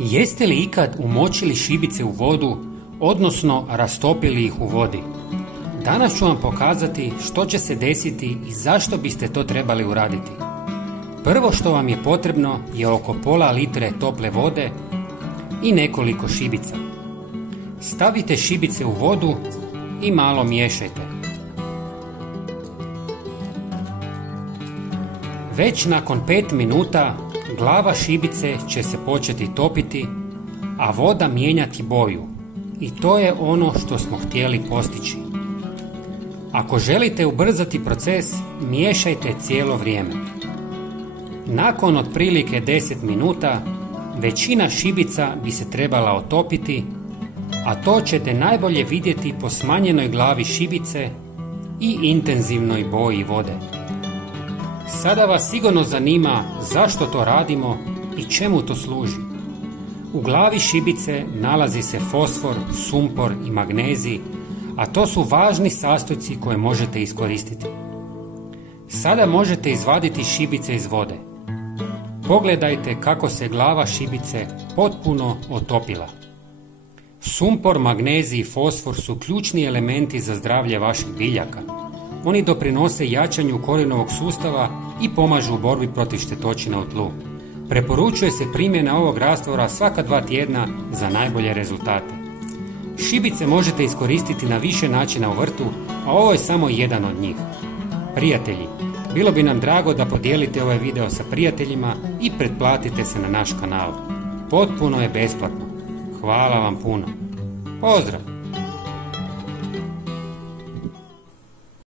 Jeste li ikad umočili šibice u vodu, odnosno rastopili ih u vodi? Danas ću vam pokazati što će se desiti i zašto biste to trebali uraditi. Prvo što vam je potrebno je oko pola litre tople vode i nekoliko šibica. Stavite šibice u vodu i malo miješajte. Već nakon 5 minuta glava šibice će se početi topiti, a voda mijenjati boju. I to je ono što smo htjeli postići. Ako želite ubrzati proces, miješajte cijelo vrijeme. Nakon otprilike 10 minuta, većina šibica bi se trebala otopiti, a to ćete najbolje vidjeti po smanjenoj glavi šibice i intenzivnoj boji vode. Sada vas sigurno zanima zašto to radimo i čemu to služi. U glavi šibice nalazi se fosfor, sumpor i magnezij, a to su važni sastojci koje možete iskoristiti. Sada možete izvaditi šibice iz vode. Pogledajte kako se glava šibice potpuno otopila. Sumpor, magnezij i fosfor su ključni elementi za zdravlje vaših biljaka. Oni doprinose jačanju korijenovog sustava i pomažu u borbi protiv štetočina u tlu. Preporučuje se primjena ovog rastvora svaka 2 tjedna za najbolje rezultate. Šibice možete iskoristiti na više načina u vrtu, a ovo je samo jedan od njih. Prijatelji, bilo bi nam drago da podijelite ovaj video sa prijateljima i pretplatite se na naš kanal. Potpuno je besplatno. Hvala vam puno. Pozdrav!